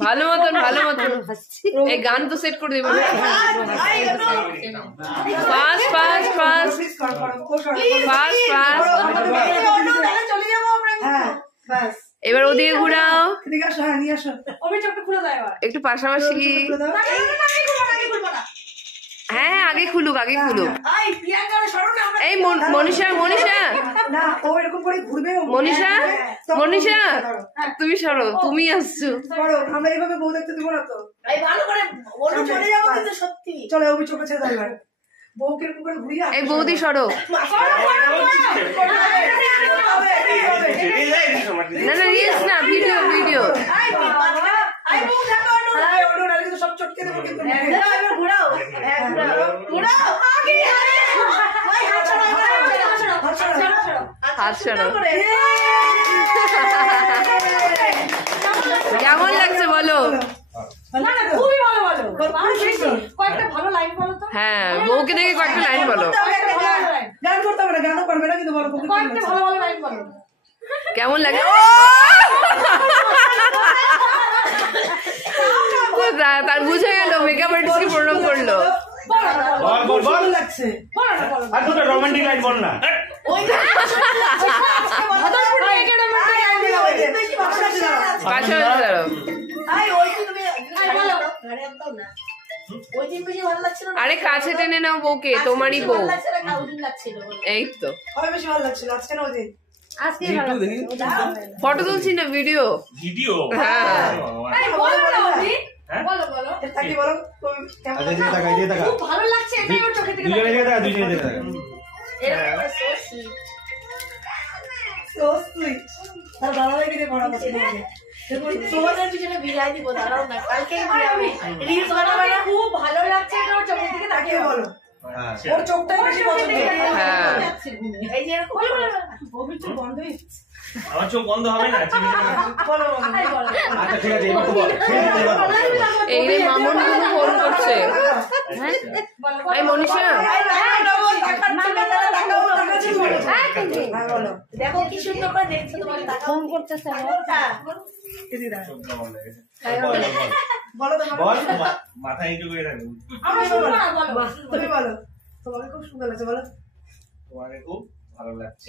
ভালো মতন এই গান তো সেট করে দেব fast fast fast fast fast এবার ওদিকে ঘুরাও একটু পাশাপাশি হ্যাঁ আগে খুলুক এই মনীষা তুমি সরো তুমি আসছো আমরা এইভাবে বউ দেখতে দিব না তো চলো ওই চোখে ছেড়ে দাও বউ কিরকম করে ঘুরিয়ে এই বৌদি সরো না না রিলস না ভিডিও সব চটকে দেবো কিন্তু হাত সরো কেমন লাগছে বলো হ্যাঁ বউকে দেখে কয়েকটা লাইন বলো গান করতে হবে না গানও পারবে না কিন্তু বলো কেমন লাগে তার বুঝে গেল মেকআপ আর্টিস্টকে প্রণাম করলো রোমান্টিক লাইন বল না আরে কাছে টেনে নাও বউকে তোমারই বউ এই তো বেশি ভালো লাগছিল আজকে না ওই দিন ফটো তুলছি না ভিডিও হ্যাঁ ভালো লাগছে ওর চোখটাই বেশি পছন্দ আমার চোখ বন্ধ হবে না এই রে মামুন ফোন করছে এই মনীষা দেখো কি সুন্দর করে দেখছো তোমার ফোন করতেছে মাথায় একটু করে রাখো তুমি বলো তোমাকে খুব সুন্দর লাগছে বলো তোমাকে খুব ভালো লাগছে